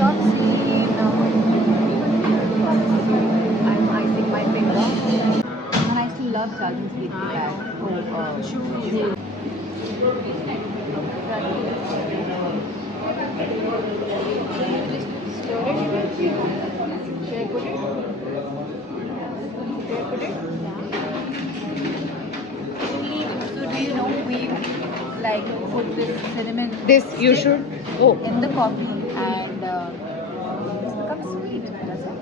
not seen. I'm icing my finger. And I still love Salton's Kit Kat. Shoes. Should I put it? So do you know we like put this cinnamon This you stick should. Oh. in the coffee and this becomes sweet, does it?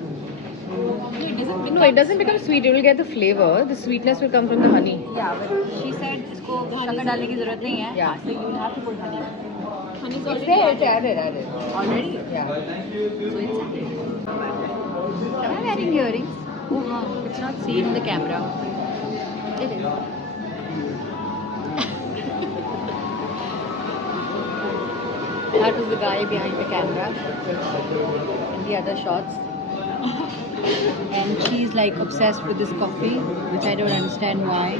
No, it doesn't become sweet. You will get the flavor. The sweetness will come from the honey. Yeah, but she said इसको शक्कर डालने की जरूरत नहीं है. Yeah. So you will have to put honey. Honey is It's there. It's added. already. Yeah. So it's added. Am I wearing earrings? Oh wow, it's not seen in the camera. It is. That was the guy behind the camera in the other shots. And she's like obsessed with this coffee, which I don't understand why.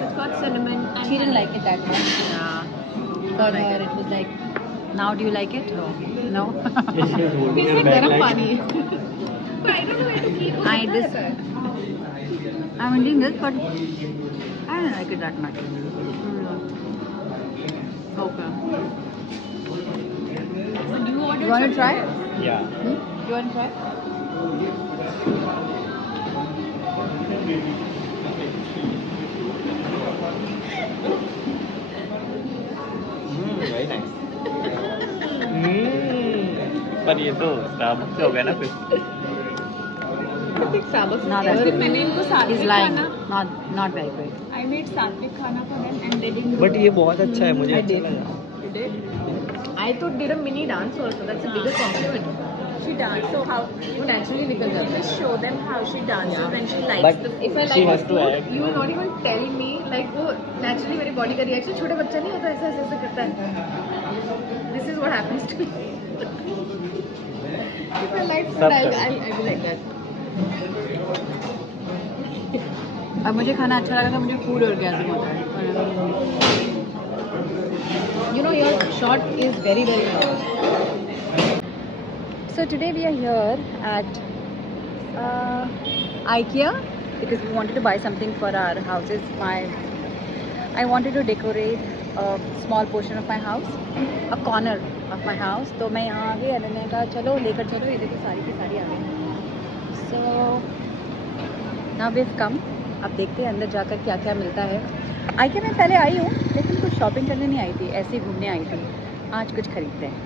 It's got cinnamon and She didn't like it that much. Nah. For her, it was like, now do you like it? No. She's holding her back like But I don't know where to keep it. I'm eating this, but I don't like it that much. Okay. But you ordered You want to try? Yeah. You want to try? Very nice. पर ये तो Starbucks हो गया ना फिर. I think Starbucks. Not that good. मैंने इनको He's सात्विक lying. खाना Not very good. I made सात्विक खाना for them and they didn't. But ये बहुत अच्छा है, मुझे I अच्छा did. लगा. You did? I thought did a mini dance also. That's a bigger compliment. She danced. So how? वो naturally निकल You जाता है. just show them how she dances Yeah. when she likes But the If I She like has the to food, act. you will not even tell me. Like वो naturally मेरी body का reaction. छोटा बच्चा नहीं होता ऐसा ऐसा करता है. This is what happens to me. If I like food, सब I'll be like that. अब मुझे खाना अच्छा लगा था, मुझे फूड orgasm होता है. You know your shot is very long. So today we are here at IKEA because we wanted to buy something for our houses. I wanted to decorate a small portion of my house, a corner of my house. तो मैं यहाँ आ गई, अनन्या ने कहा चलो लेकर चलो, ये देखो सारी की सारी आ गई. So now we've come. अब देखते हैं अंदर जाकर क्या क्या मिलता है. IKEA में पहले आई हूँ लेकिन कुछ शॉपिंग करने नहीं आई थी, ऐसे ही घूमने आई थी. आज कुछ खरीदते हैं.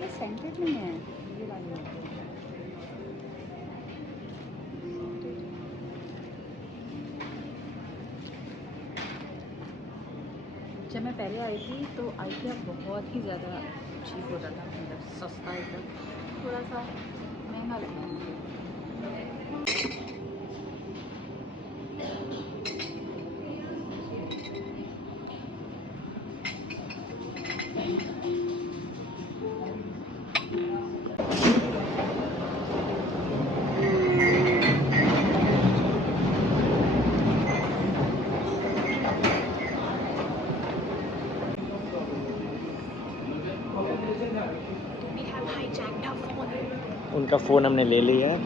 ये सेंटेड नहीं है, ये वाली है. जब मैं पहले आई थी तो IKEA बहुत ही ज़्यादा चीप होता था, मतलब सस्ता एकदम. थोड़ा सा महंगा लगता है मुझे. उनका फ़ोन हमने ले लिया है,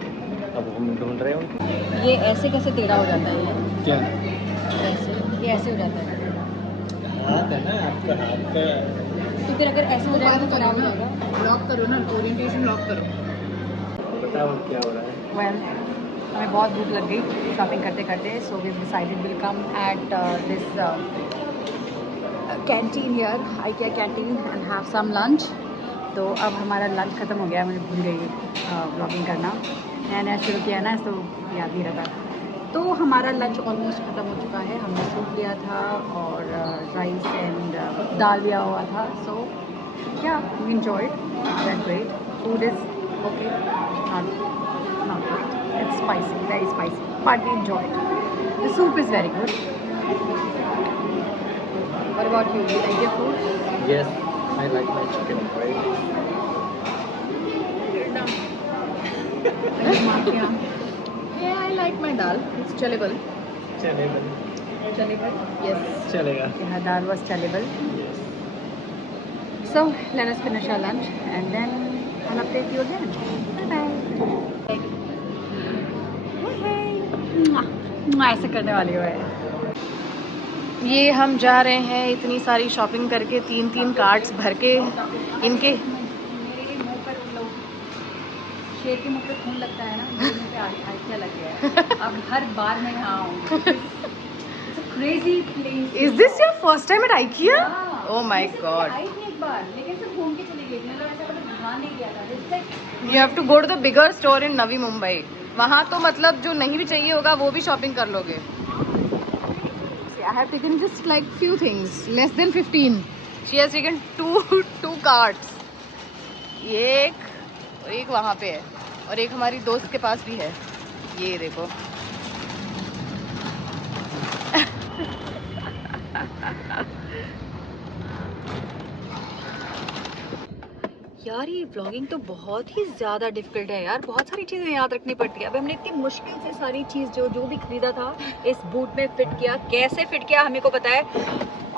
अब हम ढूंढ रहे हैं उनको. ये ऐसे कैसे टेढ़ा हो जाता है? ये क्या ऐसे, ये ऐसे हो जाता है. हाथ है ना आपका, हाथ का. तो फिर अगर ऐसे हो जाएगा तो खराब हो जाएगा. लॉक करो ना, ओरिएंटेशन लॉक करो. बताओ क्या हो रहा है. Well, हमें बहुत भूख लग गई शॉपिंग करते करते, so we decided will come at this canteen here, IKEA canteen, and have some lunch. तो अब हमारा लंच ख़त्म हो गया, मुझे भूल गई व्लॉगिंग करना. नया नया शुरू किया ना तो याद नहीं रहा. तो हमारा लंच ऑलमोस्ट ख़त्म हो चुका है. हमने सूप लिया था और राइस एंड दाल लिया हुआ था. So yeah we enjoyed that great. Food is okay, not great. It's spicy, very spicy, but we enjoyed. The soup is very good. What about you? You like your food? Yes. I like my chicken fried. Yeah, I like my dal. It's chillable. चलेगा. Chillable? Yes. चलेगा. Yeah, dal was terrible. So let us finish our lunch and then I'll update you again. Bye bye. ऐसे करने वाली हो है. ये हम जा रहे हैं इतनी सारी शॉपिंग करके 3-3 कार्ट्स भर के इनके मेरे मुंह पर लोग शेर के मुंह पे खून लगता है ना, मेरे मुंह पे आइडिया लग गया है. अब हर बार मैं यहाँ आऊँ. Crazy place. Is this your first time at IKEA? हाँ. Oh my God. आई थी एक बार लेकिन सिर्फ घूम के चली गई. मतलब ऐसा कभी ध्यान नहीं दिया था. It's like You have to go to the bigger store in Navi Mumbai. वहाँ तो मतलब जो नहीं भी चाहिए होगा वो भी शॉपिंग कर लोगे. I have taken just like few things, less than 15. She has taken two carts. ये एक और एक वहाँ पे है और एक हमारी दोस्त के पास भी है. ये देखो. यार ये व्लॉगिंग तो बहुत ही ज़्यादा डिफिकल्ट है यार. बहुत सारी चीज़ें याद रखनी पड़ती है. अब हमने इतनी मुश्किल से सारी चीज़ जो भी खरीदा था इस बूट में फिट किया. कैसे फिट किया हमें को पता है.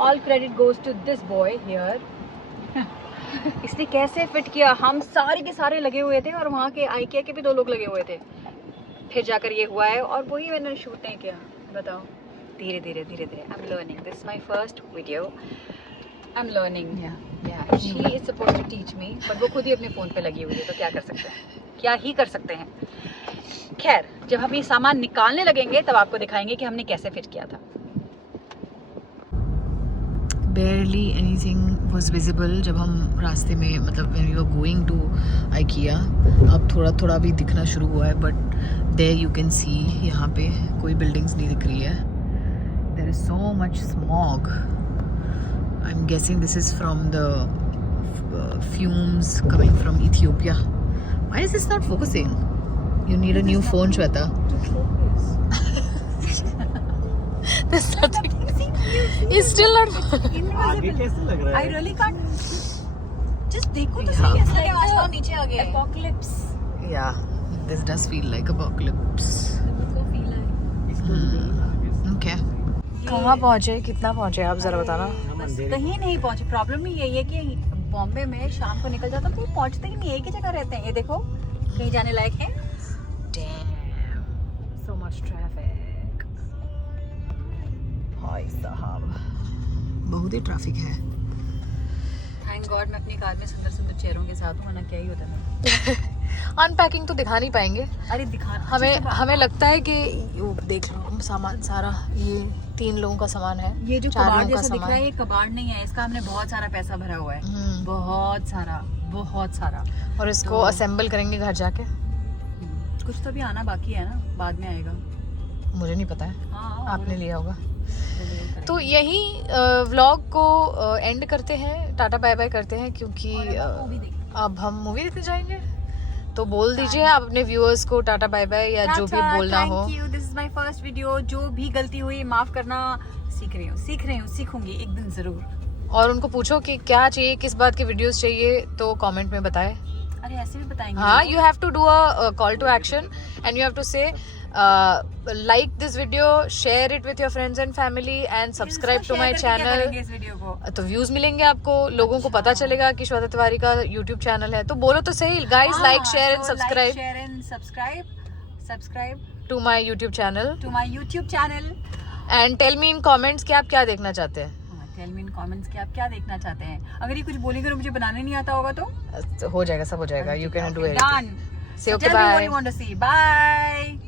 All credit goes to this boy here. इसने कैसे फिट किया. हम सारे के सारे लगे हुए थे और वहाँ के IKEA के भी 2 लोग लगे हुए थे. फिर जाकर ये हुआ है और वही मैंने शूट नहीं किया. बताओ. धीरे धीरे I am learning. This my first video. I am learning. She is suppose to teach me but वो खुद ही अपने फ़ोन पे लगी हुई है. तो क्या कर सकते हैं. क्या ही कर सकते हैं. खैर जब हम ये सामान निकालने लगेंगे तब आपको दिखाएंगे कि हमने कैसे फिट किया था. Barely anything was visible जब हम रास्ते में मतलब when we were going to IKEA. अब थोड़ा थोड़ा भी दिखना शुरू हुआ है but there you can see यहाँ पे कोई बिल्डिंग्स नहीं दिख रही है. There is so much smog. I'm guessing this is from the fumes coming from Ethiopia. Why is this not focusing? You need a new phone, Shweta. There's nothing. It's still not. आगे कैसे लग रहा है? I really can't. Just देखो तो Yeah. सही. ऐसा लगे आसमान नीचे आ गया है. Apocalypse. Yeah, this does feel like apocalypse. को feel है. Okay. कहाँ पहुँचे. कितना पहुँचे आप जरा बताना. कहीं नहीं पहुंचे. प्रॉब्लम ही यही है कि बॉम्बे में शाम को निकल जाता तो कहीं पहुंचते ही नहीं. एक ही जगह रहते हैं. ये देखो कहीं जाने लायक है. Damn, so much traffic. भाई साहब बहुत ही ट्रैफिक है. थैंक गॉड मैं अपनी कार में सुंदर सुंदर चेहरों के साथ हूँ. वरना क्या ही होता है. अनपैकिंग तो दिखा नहीं पाएंगे. अरे दिखा. हमें लगता है कि वो देख लो सामान सारा ये 3 लोगों का सामान है. ये जो 4 कबाड़ लोगों का जैसा दिख रहा सामान है ये कबाड़ नहीं है. इसका हमने बहुत सारा पैसा भरा हुआ है. बहुत सारा. और इसको तो- असेंबल करेंगे घर जाके. कुछ तो भी आना बाकी है ना. बाद में आएगा. मुझे नहीं पता है. हाँ आपने लिया होगा. तो तो यही व्लॉग को एंड करते हैं. टाटा बाय बाय करते हैं क्योंकि अब हम मूवी देखने जाएंगे. तो बोल दीजिए आप अपने व्यूअर्स को टाटा बाय बाय या जो भी बोलना हो. Thank you. This is my first video. जो भी गलती हुई माफ करना. सीख रही हूँ सीखूंगी एक दिन जरूर. और उनको पूछो कि क्या चाहिए, किस बात के वीडियोस चाहिए तो कमेंट में बताएं. अरे ऐसे भी बताएंगे. हाँ, you have to do a call to action and you have to say like this video, share it with your friends and family and subscribe to my channel. इस वीडियो को तो व्यूज मिलेंगे आपको. लोगों को पता चलेगा कि श्वेता तिवारी का YouTube चैनल है. तो बोलो तो सही guys, like, share and subscribe to to my YouTube channel my YouTube channel. and tell me in comments कि आप क्या देखना चाहते हैं. टेल मी इन कमेंट्स कि आप क्या देखना चाहते हैं. अगर ये कुछ बोलेंगे और मुझे बनाने नहीं आता होगा तो हो जाएगा, सब हो जाएगा. You can do it. Done. Say okay, Tell me what bye. you want to see. Bye.